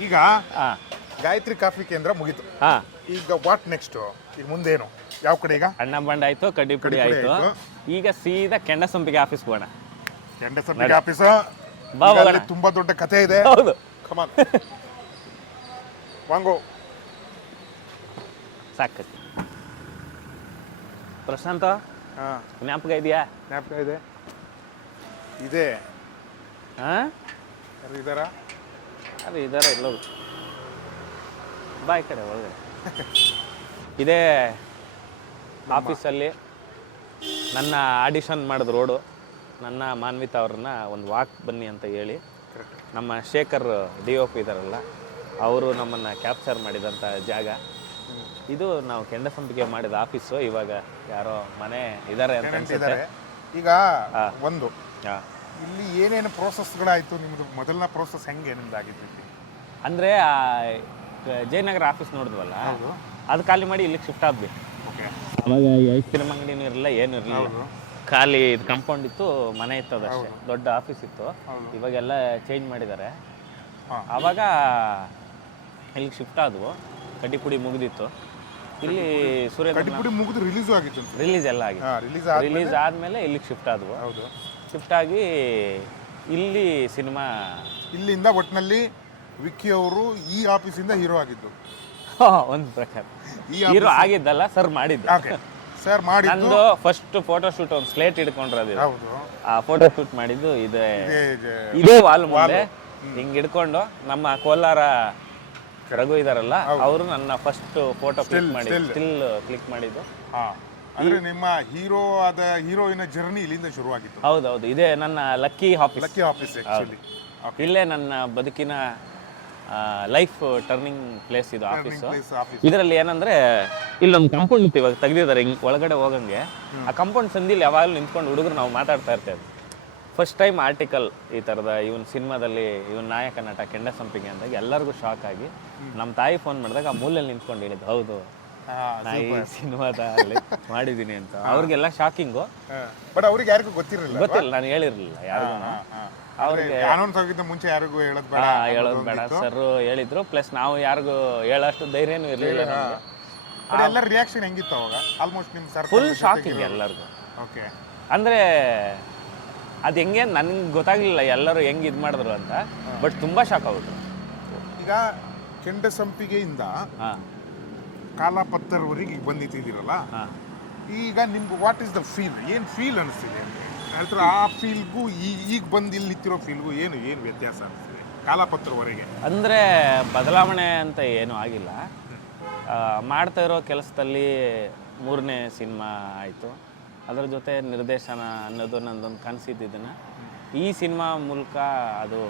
ಈಗ ಹಾ. ಗಾಯತ್ರಿ ಕಾಫಿ ಕೇಂದ್ರ ಮುಗಿತು. ಹಾ. ಈಗ ವಾಟ್ ನೆಕ್ಸ್ಟ್ ಈಗ ಮುಂದೇನು? ಯಾವ ಕಡೆ ಈಗ? ಅಣ್ಣ ಬಂಡ ಆಯ್ತು ಕಡ್ಡಿ ಪುಡಿ ಆಯ್ತು. ಈಗ ಸೀದಾ ಕೆಂಡಸಂಪಿಗೆ ಆಫೀಸ್ ಹೋಗೋಣ. ಕೆಂಡಸಂಪಿಗೆ ಆಫೀಸ್ ಬಾ ಹೋಗೋಣ. ತುಂಬಾ ದೊಡ್ಡ ಕಥೆ ಇದೆ. ಹೌದು. ಕಮಾನ್ ವಾಂಗೋ. ಸಾಕತಿ. ಪ್ರಶಾಂತ ಹಾ. ಜ್ಞಾಪಕ ಇದೆಯಾ? ಜ್ಞಾಪಕ ಇದೆ. ಇದೆ. ಹಾ? ಇದಾರಾ? ಅದು ಇದಾರೆ ಇಲ್ಲ ಬಾ ಈ ಕಡೆ ಒಳಗಡೆ. ಇದೇ ಆಫೀಸಲ್ಲಿ ನನ್ನ ಆಡಿಷನ್ ಮಾಡಿದ ರೋಡು. ನನ್ನ ಮಾನ್ವಿತಾ ಅವ್ರನ್ನ ಒಂದು ವಾಕ್ ಬನ್ನಿ ಅಂತ ಹೇಳಿ. ನಮ್ಮ ಶೇಖರ್ ಡಿ ಒ ಪಿ ಇದಾರಲ್ಲ ಅವರು ನಮ್ಮನ್ನು ಕ್ಯಾಪ್ಚರ್ ಮಾಡಿದಂಥ ಜಾಗ. ಇದು ನಾವು ಕೆಂಡಸಂಪಿಗೆ ಮಾಡಿದ ಆಫೀಸು. ಇವಾಗ ಯಾರೋ ಮನೆ ಇದ್ದಾರೆ ಅಂತ ಅನ್ಸುತ್ತೆ. ಈಗ ಒಂದು. ಹಾ. ಇಲ್ಲಿ ಏನೇನು ಪ್ರೋಸೆಸ್ಗಳಾಯಿತು ನಿಮ್ಮದು ಮೊದಲನೇ ಪ್ರೋಸೆಸ್ ಹೆಂಗೆ? ನಿಮ್ದು ಅಂದ್ರೆ ಕ- ಜಯನಗರ ಆಫೀಸ್ ನೋಡಿದ್ವಲ್ಲ? ಹೌದು. ಅದು ಖಾಲಿ ಮಾಡಿ ಇಲ್ಲಿಗೆ ಶಿಫ್ಟ್ ಆದ್ವಿ. ಓಕೆ ಅವಾಗ ಐಸ್ ಕ್ರೀಮ್ ಅಂಗಡಿನೂ ಇರಲಿಲ್ಲ ಏನೂ ಇರಲಿಲ್ಲ. ಹೌದು. ಖಾಲಿ ಇದು ಕಂಪೌಂಡ್ ಇತ್ತು ಮನೆ ಇತ್ತು ಅದಷ್ಟೇ ದೊಡ್ಡ ಆಫೀಸ್ ಇತ್ತು. ಹೌದು. ಇವಾಗೆಲ್ಲ ಚೇಂಜ್ ಮಾಡಿದ್ದಾರೆ. ಹಾ. ಆವಾಗ ಇಲ್ಲಿಗೆ ಶಿಫ್ಟ್ ಆದವು. ಕಡ್ಡಿ ಪುಡಿ ಮುಗಿದಿತ್ತು. ಇಲ್ಲಿ ಸೂರ್ಯ ಕಡ್ಡಿಪುಡಿ ಮುಗಿದು ರಿಲೀಸ್ ಆಗಿತ್ತು. ರಿಲೀಸ್ ಎಲ್ಲ ಆಗಿತ್ತು. ಹಾ ರಿಲೀಸ್ ಆದ ರಿಲೀಸ್ ಆದಮೇಲೆ ಇಲ್ಲಿಗೆ ಶಿಫ್ಟ್ ಆದವು. ಹೌದು. ಶಿಫ್ಟ್ ಆಗಿ ಇಲ್ಲಿ ಸಿನಿಮಾ ಇಲ್ಲಿಂದ ಒಟ್ಟಿನಲ್ಲಿ ವಿಕ್ಕಿ ಅವರು ಈ ಆಫೀಸಿಂದ ಹೀರೋ ಆಗಿದ್ದು. ಒಂದು ಪ್ರಕಾರ. ಈ ಹೀರೋ ಆಗಿದ್ದಲ್ಲ ಸರ್ ಮಾಡಿದ್ದು. ಓಕೆ ಸರ್ ಮಾಡಿ ನಂದು ಫಸ್ಟ್ ಫೋಟೋ ಶೂಟ್ ಒಂದು ಸ್ಲೇಟ್ ಹಿಡ್ಕೊಂಡ್ರದು ಹೌದು. ಆ ಫೋಟೋ ಶೂಟ್ ಮಾಡಿದ್ದು ಇದೆ ಇದೇ ವಾಲ್ ಮುಂದೆ. ಹಿಂಗ್ ಹಿಡ್ಕೊಂಡು ನಮ್ಮ ಕೋಲಾರ ರಘು ಇದಾರಲ್ಲ ಅವರು ನನ್ನ ಫಸ್ಟ್ ಫೋಟೋ ಕ್ಲಿಕ್ ಮಾಡಿದ್ದು. ಸ್ಟಿಲ್ ಕ್ಲಿಕ್ ಮಾಡಿದ್ದು. ಹಾ. ಅಂದ್ರೆ ನಿಮ್ಮ ಹೀರೋ ಆದ ಹೀರೋಯಿನ ಜರ್ನಿ ಇಲ್ಲಿಂದ ಶುರುವಾಗಿತ್ತು. ಹೌದೌದು ಇದೇ ನನ್ನ lucky office lucky office actually ಇಲ್ಲೇ ನನ್ನ ಬದುಕಿನ ಲೈಫ್ ಟರ್ನಿಂಗ್ ಪ್ಲೇಸ್ ಇದು ಆಫೀಸ್ ಇದರಲ್ಲಿ ಏನಂದ್ರೆ ಇಲ್ಲೊಂದು ಕಂಪೌಂಡ್ ಇತ್ತು ಇವಾಗ ತೆಗ್ದಿದ್ದಾರೆ ಹಿಂಗೆ ಒಳಗಡೆ ಹೋಗಂಗೆ. ಆ ಕಂಪೌಂಡ್ ಸಂದಿಲಿ ಯಾವಾಗಲೂ ನಿಂತ್ಕೊಂಡು ಹುಡುಗರು ನಾವು ಮಾತಾಡ್ತಾ ಇರ್ತೇವೆ. ಫಸ್ಟ್ ಟೈಮ್ ಆರ್ಟಿಕಲ್ ಈ ಥರದ ಇವನ್ ಸಿನಿಮಾದಲ್ಲಿ ಇವನ್ ನಾಯಕ ನಟ ಕೆಂಡ ಸಂಪಿಗೆ ಅಂದಾಗ ಎಲ್ಲರಿಗೂ ಶಾಕ್ ಆಗಿ ನಮ್ಮ ತಾಯಿ ಫೋನ್ ಮಾಡಿದಾಗ ಆ ಮೂಲೆಯಲ್ಲಿ ನಿಂತ್ಕೊಂಡು ಹೇಳಿದ್ದು ಹೌದು. ನಾ ಈ ಸಿನಿಮಾದಲ್ಲಿ ಮಾಡಿದ್ದೀನಿ ಅಂತ. ಅವ್ರಿಗೆಲ್ಲ ಶಾಕಿಂಗು ಬಟ್ ಅವ್ರಿಗೆ ಯಾರಿಗೂ ಗೊತ್ತಿರಲಿಲ್ಲ. ಗೊತ್ತಿಲ್ಲ ನಾನು ಹೇಳಿರಲಿಲ್ಲ ಯಾರಿಗೂ. ಅವ್ರಿಗೆ ಅನೌನ್ಸ್ ಆಗಿದ್ದ ಮುಂಚೆ ಯಾರಿಗೂ ಹೇಳೋದು ಬೇಡ ಹೇಳೋದು ಬೇಡ. ಸರ್ ಹೇಳಿದ್ರು ಪ್ಲಸ್ ನಾವು ಯಾರಿಗೂ ಹೇಳೋಷ್ಟು ಧೈರ್ಯನೂ ಇರಲಿಲ್ಲ ಎಲ್ಲರ ರಿಯಾಕ್ಷನ್ ಹೆಂಗಿತ್ತು ಅವಾಗ? ಆಲ್ಮೋಸ್ಟ್ ನಿಮ್ ಸರ್ ಫುಲ್ ಶಾಕಿಂಗ್ ಎಲ್ಲರಿಗೂ. ಓಕೆ ಅಂದ್ರೆ ಅದು ಹೆಂಗೆ ನನಗೆ ಗೊತ್ತಾಗ್ಲಿಲ್ಲ ಎಲ್ಲರೂ ಹೆಂಗೆ ಇದು ಮಾಡಿದ್ರು ಅಂತ. ಬಟ್ ತುಂಬಾ ಶಾಕ್ ಆಗ್ಬಿಟ್ರು ಈಗ ಕೆಂಡ ಸಂಪಿಗೆಯಿಂದ ಹಾಂ ಕಾಲಾಪತ್ತರ್ವರೆಗೆ ಈಗ ಈಗ ನಿಮ್ಗೆ ವಾಟ್ ಇಸ್ ದ ಫೀಲ್ ಏನು ಫೀಲ್ ಅನಿಸ್ತಿದೆ ಹೇಳ್ತಾರೆ? ಆ ಫೀಲ್ಗೂ ಈ ಈಗ ಬಂದು ಇಲ್ಲಿ ನಿಂತಿರೋ ಫೀಲ್ಗೂ ಏನು ಏನು ವ್ಯತ್ಯಾಸ ಅನಿಸ್ತಿದೆ ಕಾಲಪತ್ರವರೆಗೆ ಅಂದರೆ ಬದಲಾವಣೆ ಅಂತ ಏನೂ ಆಗಿಲ್ಲ. ಮಾಡ್ತಾ ಇರೋ ಕೆಲಸದಲ್ಲಿ ಮೂರನೇ ಸಿನಿಮಾ ಆಯಿತು. ಅದರ ಜೊತೆ ನಿರ್ದೇಶನ ಅನ್ನೋದು ನಂದೊಂದು ಕನಸಿದ್ದಿದ್ದನ್ನು ಈ ಸಿನಿಮಾ ಮೂಲಕ ಅದು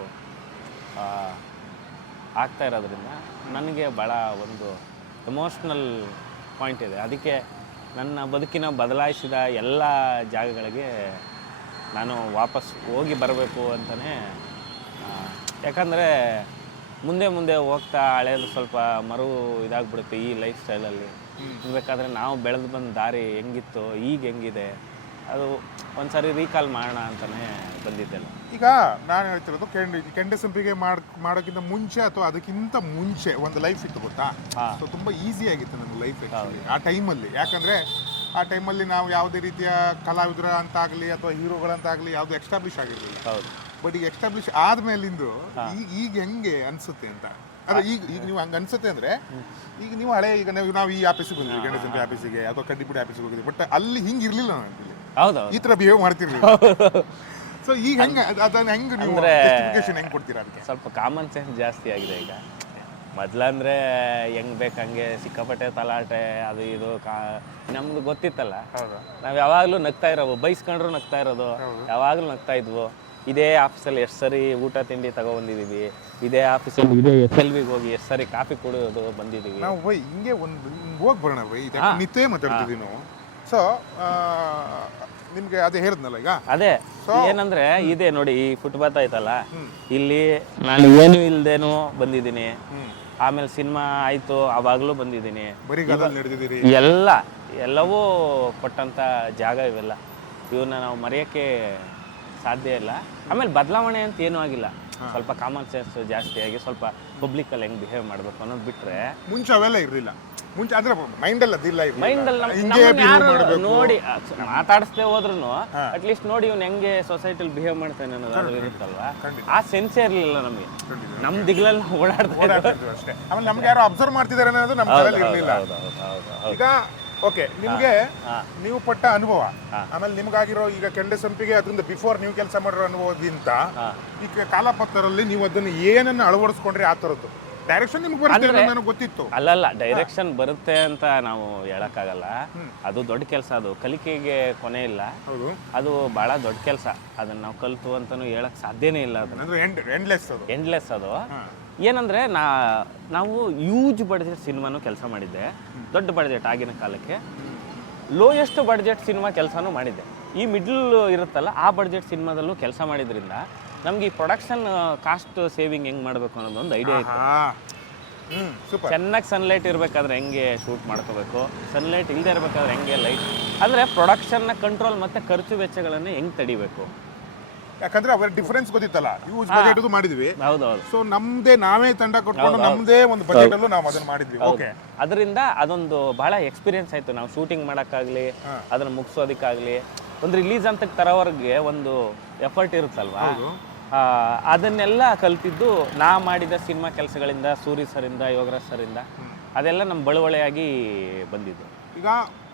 ಆಗ್ತಾ ಇರೋದ್ರಿಂದ ನನಗೆ ಭಾಳ ಒಂದು ಎಮೋಷ್ನಲ್ ಪಾಯಿಂಟ್ ಇದೆ. ಅದಕ್ಕೆ ನನ್ನ ಬದುಕಿನ ಬದಲಾಯಿಸಿದ ಎಲ್ಲ ಜಾಗಗಳಿಗೆ ನಾನು ವಾಪಸ್ ಹೋಗಿ ಬರಬೇಕು ಅಂತಲೇ ಯಾಕಂದರೆ ಮುಂದೆ ಮುಂದೆ ಹೋಗ್ತಾ ಹಳೆಯದು ಸ್ವಲ್ಪ ಮರು ಇದಾಗ್ಬಿಡುತ್ತೆ ಈ ಲೈಫ್ ಸ್ಟೈಲಲ್ಲಿ ಬೇಕಾದರೆ ನಾವು ಬೆಳೆದು ಬಂದ ದಾರಿ ಹೆಂಗಿತ್ತು ಈಗ ಹೆಂಗಿದೆ ಅದು ಒಂದು ಸಾರಿ ರೀಕಾಲ್ ಮಾಡೋಣ ಅಂತಲೇ ಬಂದಿದ್ದೆಲ್ಲ ಈಗ ನಾನು ಹೇಳ್ತಿರೋದು ಕೆಂಡ ಕೆಂಡ ಸಂಪಿಗೆ ಮಾಡ್ ಮಾಡೋಕ್ಕಿಂತ ಮುಂಚೆ ಅಥವಾ ಅದಕ್ಕಿಂತ ಮುಂಚೆ ಒಂದು ಲೈಫ್ ಇತ್ತು ಗೊತ್ತಾ. ಸೊ ತುಂಬ ಈಸಿ ಆಗಿತ್ತು ನನ್ನ ಲೈಫ್ ಆ ಟೈಮಲ್ಲಿ ಯಾಕಂದ್ರೆ ಆ ಟೈಮಲ್ಲಿ ನಾವು ಯಾವುದೇ ರೀತಿಯ ಕಲಾವಿದರ ಅಂತ ಆಗಲಿ ಅಥವಾ ಹೀರೋಗಳಂತಾಗಲಿ ಯಾವುದು ಎಕ್ಸ್ಟಾಬ್ಲಿಷ್ ಆಗಿರಲಿಲ್ಲ. ಹೌದು. ಬಟ್ ಈಗ ಎಕ್ಸ್ಟಾಬ್ಲಿಷ್ ಆದ್ಮೇಲಿಂದು ಈಗ ಈಗ ಹೆಂಗೆ ಅನ್ಸುತ್ತೆ ಅಂತ. ಅದು ಈಗ ಈಗ ನೀವು ಹಂಗೆ ಅನ್ಸುತ್ತೆ ಅಂದ್ರೆ ಈಗ ನೀವು ಹಳೆ ಈಗ ನಾವು ನಾವು ಈ ಆಫೀಸಿಗೆ ಬಂದಿದ್ದೀವಿ ಗಣೇಶ ಸಂಪಿ ಆಫೀಸಿಗೆ ಅಥವಾ ಕಡ್ಡಿಪುಡಿ ಆಫೀಸಿಗೆ ಹೋಗಿದ್ವಿ ಬಟ್ ಅಲ್ಲಿ ಹಿಂಗೆ ಇರಲಿಲ್ಲ ನಾನು ಈ ತರ ಬಿಹೇವ್ ಮಾಡ್ತಿರ್ಲಿಲ್ಲ. ಸೊ ಈಗ ಹೆಂಗೆ? ಅದನ್ನ ಹೆಂಗೆ ನೀವು ಅಂದ್ರೆ- justification ಹೆಂಗೆ ಕೊಡ್ತೀರಾ ಅದಕ್ಕೆ? ಸ್ವಲ್ಪ ಕಾಮನ್ ಸೆನ್ಸ್ ಜಾಸ್ತಿ ಆಗಿದೆ ಈಗ. ಮೊದ್ಲಂದ್ರೆ ಹೆಂಗ್ ಬೇಕು ಹಂಗೆ ಸಿಕ್ಕಾಪಟ್ಟೆ ತಲಾಟೆ ಅದು ಇದು ಕಾ ನಮ್ದು ಗೊತ್ತಿತ್ತಲ್ಲ. ಹೌದು. ನಾವು ಯಾವಾಗಲೂ ನಗ್ತಾ ಇರೋವು ಬೈಸ್ಕೊಂಡ್ರು ನಗ್ತಾ ಇರೋದು. ಯಾವಾಗಲೂ ನಗ್ತಾ ಇದ್ವು. ಇದೇ ಆಫೀಸಲ್ಲಿ ಎಷ್ಟು ಸರಿ ಊಟ ತಿಂಡಿ ತಗೊಬಂದಿದ್ದೀವಿ ಇದೇ ಆಫೀಸಲ್ಲಿ ಇದೇ ಎಸ್ ಎಲ್ ವಿಗೆ ಹೋಗಿ ಎಷ್ಟು ಸರಿ ಕಾಫಿ ಕುಡಿಯೋದು ಬಂದಿದ್ದೀವಿ ನಾವು ಬೈ ಹಿಂಗೆ ಒಂದು ಹಿಂಗೆ ಬರೋಣ ಬೈ ನಿತ್ಯ ಮಾತಾಡ್ತಿದ್ದೀವಿ ನಾವು. ಸೊ ನಿಮ್ಗೆ ಅದೇ ಹೇಳಿದ್ನಲ್ಲ ಈಗ? ಅದೇ. ಏನಂದ್ರೆ ಇದೆ ನೋಡಿ ಈ ಫುಟ್ಪಾತ್ ಆಯ್ತಲ್ಲ ಇಲ್ಲಿ ನಾನು ಏನು ಇಲ್ದೇನು ಬಂದಿದ್ದೀನಿ. ಆಮೇಲೆ ಸಿನಿಮಾ ಆಯ್ತು ಅವಾಗ್ಲೂ ಬಂದಿದ್ದೀನಿ. ಎಲ್ಲ ಎಲ್ಲವೂ ಕೊಟ್ಟಂತ ಜಾಗ ಇವೆಲ್ಲ. ಇವನ್ನ ನಾವು ಮರೆಯೋಕ್ಕೆ ಸಾಧ್ಯ ಇಲ್ಲ. ಆಮೇಲೆ ಬದಲಾವಣೆ ಅಂತ ಏನೂ ಆಗಿಲ್ಲ. ಸ್ವಲ್ಪ ಕಾಮನ್ ಸೆನ್ಸ್ ಜಾಸ್ತಿ ಆಗಿ ಸ್ವಲ್ಪ ಪಬ್ಲಿಕಲ್ಲಿ ಹೆಂಗೆ ಬಿಹೇವ್ ಮಾಡಬೇಕು ಅನ್ನೋದು ಬಿಟ್ರೆ ಮುಂಚೆ ಅವೆಲ್ಲ ಇರಲಿಲ್ಲ. ಮುಂಚೆ ಅಂದ್ರೆ ಮೈಂಡಲ್ಲಿ ಅದಿಲ್ಲ. ಮೈಂಡಲ್ಲಿ. ನೋಡಿ ಮಾತಾಡಿಸ್ದೆ ಹೋದ್ರು ಅಟ್ಲೀಸ್ಟ್ ನೋಡಿ ಇವ್ನು ಹೆಂಗೆ ಸೊಸೈಟಿಲಿ ಬಿಹೇವ್ ಮಾಡ್ತಾನೆ ಅನ್ನೋದು ಅದು ಇರುತ್ತಲ್ವಾ? ಆ ಸೆನ್ಸೇ ಇರಲಿಲ್ಲ ನಮಗೆ. ನಮ್ ನಮ್ಮ ದಿಗ್ಲಲ್ಲಿ ನಾವು ಓಡಾಡ್ತಾ ಅಷ್ಟೇ. ಆಮೇಲೆ ನಮ್ಗೆ ಯಾರೋ ಅಬ್ಸರ್ವ್ ಮಾಡ್ತಿದ್ದಾರೆ ಅನ್ನೋದು ನಮ್ಮ ಇರಲಿಲ್ಲ. ಈಗ ಓಕೆ ನಿಮ್ಗೆ. ನೀವು ಪಟ್ಟ ಅನುಭವ. ಆಮೇಲೆ ನಿಮ್ಗಾಗಿರೋ ಈಗ ಕೆಂಡೆ ಸಂಪಿಗೆ ಅದರಿಂದ ಬಿಫೋರ್ ನೀವು ಕೆಲಸ ಮಾಡಿರೋ ಅನುಭವದಿಂದ. ಈಗ ಕಾಲಪತ್ರದಲ್ಲಿ ನೀವು ಅದನ್ನು ಏನನ್ನ ಅಳವಡಿಸ್ಕೊಂಡ್ರಿ ಆ ಥರದ್ದು? ಡೈರೆಕ್ಷನ್ ನಿಮ್ಗೆ ಬರುತ್ತೆ ನನಗೆ ಗೊತ್ತಿತ್ತು. ಅಲ್ಲಲ್ಲ ಡೈರೆಕ್ಷನ್ ಬರುತ್ತೆ ಅಂತ ನಾವು ಹೇಳಕ್ಕಾಗಲ್ಲ. ಅದು ದೊಡ್ಡ ಕೆಲಸ ಅದು. ಕಲಿಕೆಗೆ ಕೊನೆ ಇಲ್ಲ. ಹೌದು. ಅದು ಬಹಳ ದೊಡ್ಡ ಕೆಲಸ. ಅದನ್ನ ನಾವು ಕಲ್ತು ಅಂತಾನು ಹೇಳಕ್ ಸಾಧ್ಯನೇ ಇಲ್ಲ ಎಂಡ್ ಎಂಡ್ಲೆಸ್ ಅದು. ಎಂಡ್ಲೆಸ್ ಅದು. ಏನಂದ್ರೆ ನಾ ನಾವು ಯೂಜ್ ಬಡ್ಜೆಟ್ ಸಿನಿಮಾನು ಕೆಲಸ ಮಾಡಿದ್ದೆ. ದೊಡ್ಡ ಬಡ್ಜೆಟ್ ಆಗಿನ ಕಾಲಕ್ಕೆ. ಲೋಯೆಸ್ಟ್ ಬಡ್ಜೆಟ್ ಸಿನಿಮಾ ಕೆಲಸನೂ ಮಾಡಿದ್ದೆ. ಈ ಮಿಡ್ಲ್ ಇರುತ್ತಲ್ಲ ಆ ಬಡ್ಜೆಟ್ ಸಿನಿಮಾದಲ್ಲೂ ಕೆಲಸ ಮಾಡಿದ್ರಿಂದ ನಮ್ಗೆ ಈ ಪ್ರೊಡಕ್ಷನ್ ಕಾಸ್ಟ್ ಸೇವಿಂಗ್ ಹೆಂಗ್ ಮಾಡಬೇಕು ಅನ್ನೋದು ಒಂದು ಐಡಿಯಾ ಇತ್ತು. ಚೆನ್ನಾಗಿ ಸನ್ಲೈಟ್ ಇರಬೇಕಾದ್ರೆ ಹೆಂಗೆ ಶೂಟ್ ಮಾಡ್ಕೋಬೇಕು? ಸನ್ಲೈಟ್ ಇಲ್ಲದೆ ಇರಬೇಕಾದ್ರೆ ಹೆಂಗೆ ಲೈಟ್ ಅಂದರೆ ಪ್ರೊಡಕ್ಷನ್ನ ಕಂಟ್ರೋಲ್ ಮತ್ತು ಖರ್ಚು ವೆಚ್ಚಗಳನ್ನು ಹೆಂಗೆ ತಡಿಬೇಕು? ಯಾಕಂದ್ರೆ ಅವರ ಡಿಫರೆನ್ಸ್ ಗೊತ್ತಿತ್ತಲ್ಲ. ಯೂಸ್ ಬಜೆಟ್ ಮಾಡಿದ್ವಿ. ಹೌದೌದು ಸೊ ನಮ್ದೇ ನಾವೇ ತಂಡ ಕೊಟ್ಕೊಂಡು ನಮ್ದೇ ಒಂದು ಬಜೆಟ್ ಅಲ್ಲೂ ನಾವು ಅದನ್ನ ಮಾಡಿದ್ವಿ. ಓಕೆ ಅದರಿಂದ ಅದೊಂದು ಬಹಳ ಎಕ್ಸ್ಪೀರಿಯನ್ಸ್ ಆಯ್ತು. ನಾವು ಶೂಟಿಂಗ್ ಮಾಡೋಕ್ಕಾಗಲಿ ಅದನ್ನ ಮುಗಿಸೋದಕ್ಕಾಗಲಿ ಒಂದು ರಿಲೀಸ್ ಅಂತ ತರೋವರೆಗೆ ಒಂದು ಎಫರ್ಟ್ ಇರುತ್ತಲ್ವಾ? ಅದನ್ನೆಲ್ಲ ಕಲ್ತಿದ್ದು ನಾ ಮಾಡಿದ ಸಿನಿಮಾ ಕೆಲಸಗಳಿಂದ ಸೂರಿ ಸರಿಂದ ಯೋಗರಾಜ್ ಸರಿಂದ ಅದೆಲ್ಲ ನಮ್ಮ ಬಳುವಳಿಯಾಗಿ ಬಂದಿದ್ದು. ಈಗ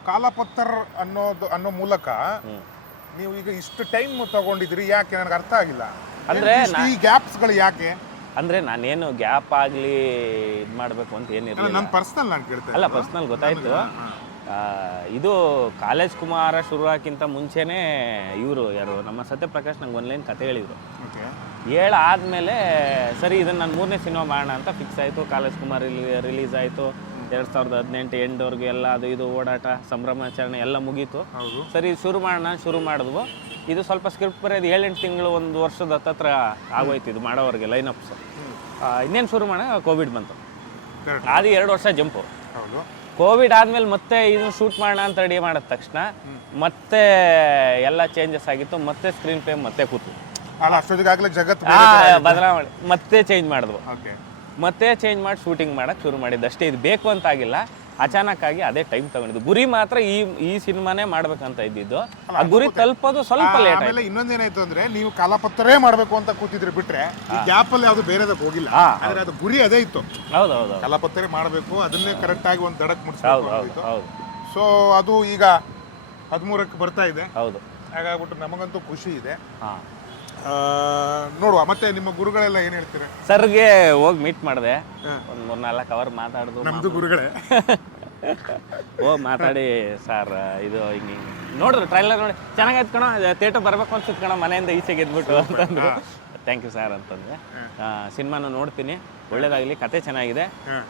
ಕಾಲಪತ್ತರ್ ಅನ್ನೋದು ಅನ್ನೋ ಮೂಲಕ ನೀವು ಈಗ ಇಷ್ಟು ಟೈಮ್ ತಗೊಂಡಿದ್ರಿ ಯಾಕೆ? ನನಗೆ ಅರ್ಥ ಆಗಿಲ್ಲ. ಅಂದ್ರೆ ಈ ಈ ಗ್ಯಾಪ್ಸ್ಗಳು ಯಾಕೆ? ಅಂದ್ರೆ ನಾನೇನು ಗ್ಯಾಪ್ ಆಗಲಿ ಇದು ಮಾಡಬೇಕು ಅಂತ ಏನಿರಲಿಲ್ಲ. ನನ್ನ ಪರ್ಸನಲ್ ನಾನು ಕೇಳ್ತೇನೆ ಅಲ್ಲ ಪರ್ಸ್ನಲ್ ಗೊತ್ತಾಯ್ತು. ಆ, ಇದು ಕಾಲೇಜ್ ಕುಮಾರ ಶುರುವಾಕಿಂತ ಮುಂಚೆನೇ ಇವರು ಯಾರು ನಮ್ಮ ಸತ್ಯಪ್ರಕಾಶ್ ನಂಗೆ ಒಂದ್ಲೈನ್ ಕತೆ ಹೇಳಿದರು. ಓಕೆ. ಹೇಳಾದ್ಮೇಲೆ ಸರಿ ಇದನ್ನು ನಾನು ಮೂರನೇ ಸಿನಿಮಾ ಮಾಡೋಣ ಅಂತ ಫಿಕ್ಸ್ ಆಯಿತು. ಕಾಲೇಜ್ ಕುಮಾರ್ ರಿಲೀಸ್ ಆಯಿತು. ಎರಡು ಸಾವಿರದ ಹದಿನೆಂಟು ಎಂಟವರೆಗೆ ಎಲ್ಲ ಅದು ಇದು ಓಡಾಟ ಸಂಭ್ರಮಾಚರಣೆ ಎಲ್ಲ ಮುಗೀತು. ಹೌದು. ಸರಿ ಶುರು ಮಾಡೋಣ ಶುರು ಮಾಡಿದ್ವು ಇದು ಸ್ವಲ್ಪ ಸ್ಕ್ರಿಪ್ಟ್ ಬರೆಯೋದು ಏಳೆಂಟು ತಿಂಗಳು ಒಂದು ವರ್ಷದ ಹತ್ತತ್ರ ಆಗೋಯ್ತು ಇದು ಮಾಡೋವ್ರಿಗೆ ಲೈನಪ್ಸ್ ಇನ್ನೇನು ಶುರು ಮಾಡೋಣ? ಕೋವಿಡ್ ಬಂತು. ಅದು ಎರಡು ವರ್ಷ ಜಂಪು. ಹೌದು. ಕೋವಿಡ್ ಆದ್ಮೇಲೆ ಮತ್ತೆ ಇದು ಶೂಟ್ ಮಾಡೋಣ ಅಂತ ರೆಡಿ ಮಾಡಿದ ತಕ್ಷಣ ಮತ್ತೆ ಎಲ್ಲ ಚೇಂಜಸ್ ಆಗಿತ್ತು ಮತ್ತೆ ಸ್ಕ್ರೀನ್ ಪ್ಲೇ ಮತ್ತೆ ಕೂತು. ಅಲ್ಲ ಅಷ್ಟೊತ್ತಿಗಾಗಲೇ ಜಗತ್ತು ಬದಲಾವಣೆ ಮತ್ತೆ ಚೇಂಜ್ ಮಾಡಿದ್ವು. ಓಕೆ ಮತ್ತೆ ಚೇಂಜ್ ಮಾಡಿ ಶೂಟಿಂಗ್ ಮಾಡೋಕ್ಕೆ ಶುರು ಮಾಡಿದ್ದು. ಅಷ್ಟೇ ಇದು ಬೇಕು ಅಂತಾಗಿಲ್ಲ ಅಚಾನಕ್ಕಾಗಿ ಅಚಾನಕ್ ಆಗಿ ಅದೇ ಟೈಮ್ ತಗೊಂಡಿದ್ದು. ಗುರಿ ಮಾತ್ರ ಈ ಈ ಸಿನಿಮಾನೇ ಮಾಡ್ಬೇಕಂತ ಇದ್ದಿದ್ದು. ಆ ಗುರಿ ತಲುಪೋದು ಸ್ವಲ್ಪ ಲೇಟ್ ಆಮೇಲೆ ಇನ್ನೊಂದೇನಾಯ್ತು ಅಂದ್ರೆ ನೀವು ಕಾಲಪತ್ರೇ ಮಾಡ್ಬೇಕು ಅಂತ ಕೂತಿದ್ರೆ ಬಿಟ್ರೆ ಈ ಗ್ಯಾಪ್ ಅಲ್ಲಿ ಯಾವ್ದು ಬೇರೆದಕ್ಕೆ ಹೋಗಿಲ್ಲ. ಆದ್ರೆ ಅದು ಗುರಿ ಅದೇ ಇತ್ತು. ಹೌದು ಹೌದು ಕಾಲಪತ್ರೆ ಮಾಡಬೇಕು ಅದನ್ನೇ ಕರೆಕ್ಟ್ ಆಗಿ ಒಂದು ದಡಕ್ ಹೌದು ಸೊ ಅದು ಈಗ ಹದಿಮೂರಕ್ಕೆ ಬರ್ತಾ ಇದೆ. ಹೌದು. ಹಾಗಾಗ್ಬಿಟ್ಟು ನಮಗಂತೂ ಖುಷಿ ಇದೆ. ನೋಡುವ. ಮತ್ತೆ ನಿಮ್ಮ ಗುರುಗಳೆಲ್ಲ ಏನ್ ಹೇಳ್ತಾರೆ? ಸರ್ಗೆ ಹೋಗಿ ಮೀಟ್ ಮಾಡಿದೆ. ಒಂದು ಮೂರ್ ನಾಲ್ಕು ಅವರ್ ಮಾತಾಡುದು ನಮ್ದು ಗುರುಗಳೇ. ಓ ಮಾತಾಡಿ ಸರ್ ಇದು ಹಿಂಗೆ ಹಿಂಗೆ. ನೋಡಿದ್ರು ಟ್ರೈಲರ್ ನೋಡಿ. ಚೆನ್ನಾಗಾಯ್ತು ಕಣೋ ಥಿಯೇಟರ್ ಬರ್ಬೇಕು ಅನ್ಸುತ್ತೆ ಕಣೋ ಮನೆಯಿಂದ ಈಚೆಗೆ ಎದ್ಬಿಟ್ಟು ಅಂತಂದ್ರು. ಥ್ಯಾಂಕ್ ಯು ಸರ್ ಅಂತಂದ್ರೆ ಸಿನಿಮಾನ ನೋಡ್ತೀನಿ. ಒಳ್ಳೇದಾಗಲಿ ಕತೆ ಚೆನ್ನಾಗಿದೆ.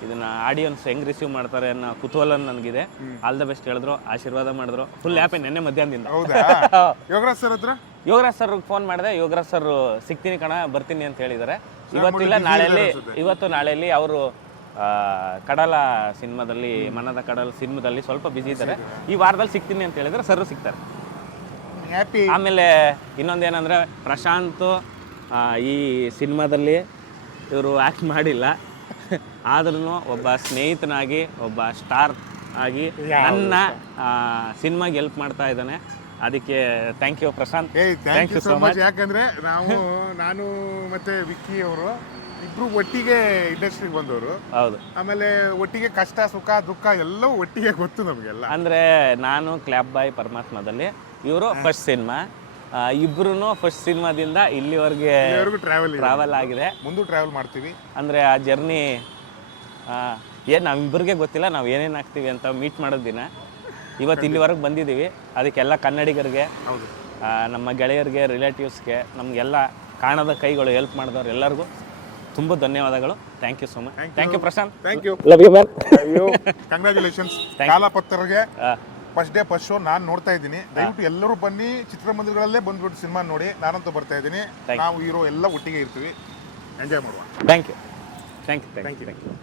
ಇದನ್ನ ಆಡಿಯನ್ಸ್ ಹೆಂಗ್ ರಿಸೀವ್ ಮಾಡ್ತಾರೆ ಅನ್ನೋ ಕುತೂಹಲ ನನಗಿದೆ. ಆಲ್ ದ ಬೆಸ್ಟ್ ಹೇಳಿದ್ರು ಆಶೀರ್ವಾದ ಮಾಡಿದ್ರು. ಫುಲ್ ಹ್ಯಾಪಿ ನೆನ್ನೆ ಮಧ್ಯಾಹ್ನದಿಂದ. ಯೋಗರಾಜ್ ಸರ್ ಹತ್ರ? ಯೋಗರಾಜ್ ಸರ್ ಫೋನ್ ಮಾಡಿದೆ. ಯೋಗರಾಜ್ ಸರ್ ಸಿಗ್ತೀನಿ ಕಣ ಬರ್ತೀನಿ ಅಂತ ಹೇಳಿದ್ದಾರೆ. ಇವತ್ತಿಲ್ಲ ನಾಳೆಯಲ್ಲಿ ಇವತ್ತು ನಾಳೆಯಲ್ಲಿ ಅವರು ಕಡಲ ಸಿನಿಮಾದಲ್ಲಿ ಮನದ ಕಡಲ ಸಿನಿಮಾದಲ್ಲಿ ಸ್ವಲ್ಪ ಬಿಜಿ ಇದ್ದಾರೆ. ಈ ವಾರದಲ್ಲಿ ಸಿಗ್ತೀನಿ ಅಂತ ಹೇಳಿದ್ರೆ ಸರ್ ಸಿಗ್ತಾರೆ. ಆಮೇಲೆ ಇನ್ನೊಂದೇನಂದ್ರೆ ಪ್ರಶಾಂತ್ ಈ ಸಿನಿಮಾದಲ್ಲಿ ಇವರು ಆ್ಯಕ್ಟ್ ಮಾಡಿಲ್ಲ. ಆದ್ರೂ ಒಬ್ಬ ಸ್ನೇಹಿತನಾಗಿ ಒಬ್ಬ ಸ್ಟಾರ್ ಆಗಿ ನನ್ನ ಸಿನಿಮಾಗೆ ಹೆಲ್ಪ್ ಮಾಡ್ತಾ ಇದ್ದಾನೆ. ಅದಕ್ಕೆ thank you Prashanth. Thank you so much ಯಾಕಂದ್ರೆ ನಾವು ನಾನು ಮತ್ತೆ ವಿಕ್ಕಿ ಅವರು ಇಬ್ರು ಒಟ್ಟಿಗೆ ಇಂಡಸ್ಟ್ರಿಗೆ ಬಂದವರು. ಹೌದು. ಆಮೇಲೆ ಒಟ್ಟಿಗೆ ಕಷ್ಟ ಸುಖ ದುಃಖ ಎಲ್ಲವೂ ಒಟ್ಟಿಗೆ ಗೊತ್ತು ನಮಗೆಲ್ಲ. ಅಂದ್ರೆ ನಾನು ಕ್ಲಾಪ್ ಬಾಯ್ ಪರಮಾತ್ಮದಲ್ಲಿ ಇವರು ಫಸ್ಟ್ ಸಿನಿಮಾ ಇಬ್ರು ಫಸ್ಟ್ ಸಿನಿಮಾದಿಂದ ಇಲ್ಲಿವರೆಗೆ ಇಲ್ಲಿವರೆಗೂ ಟ್ರಾವೆಲ್ ಟ್ರಾವೆಲ್ ಆಗಿದೆ. ಮುಂದೆ ಟ್ರಾವೆಲ್ ಮಾಡ್ತೀವಿ. ಅಂದ್ರೆ ಆ ಜರ್ನಿ ಏನು ನಾವಿಬ್ಬರಿಗೆ ಗೊತ್ತಿಲ್ಲ ನಾವು ಏನೇನು ಹಾಕ್ತೀವಿ ಅಂತ ಮೀಟ್ ಮಾಡೋದು ದಿನ. ಇವತ್ತು ಇಲ್ಲಿವರೆಗೆ ಬಂದಿದ್ದೀವಿ ಅದಕ್ಕೆಲ್ಲ ಕನ್ನಡಿಗರಿಗೆ ಹೌದು. ಆ, ನಮ್ಮ ಗೆಳೆಯರಿಗೆ ರಿಲೇಟಿವ್ಸ್ಗೆ ನಮಗೆಲ್ಲ ಕಾಣದ ಕೈಗಳು ಹೆಲ್ಪ್ ಮಾಡಿದವ್ರು ಎಲ್ಲರಿಗೂ ತುಂಬ ಧನ್ಯವಾದಗಳು. Thank you so much thank you Prashanth. Thank you love you man congratulations ಕಾಲಪತ್ರಗೆ first day first show ನಾನು ನೋಡ್ತಾ ಇದ್ದೀನಿ. ದಯವಿಟ್ಟು ಎಲ್ಲರೂ ಬನ್ನಿ. ಚಿತ್ರಮಂದಿರಗಳಲ್ಲೇ ಬಂದ್ಬಿಟ್ಟು ಸಿನಿಮಾ ನೋಡಿ. ನಾನಂತೂ ಬರ್ತಾ ಇದ್ದೀನಿ. ನಾವು ಹೀರೋ ಎಲ್ಲ ಒಟ್ಟಿಗೆ ಇರ್ತೀವಿ. ಎಂಜಾಯ್ ಮಾಡುವ. Thank you thank you thank you thank you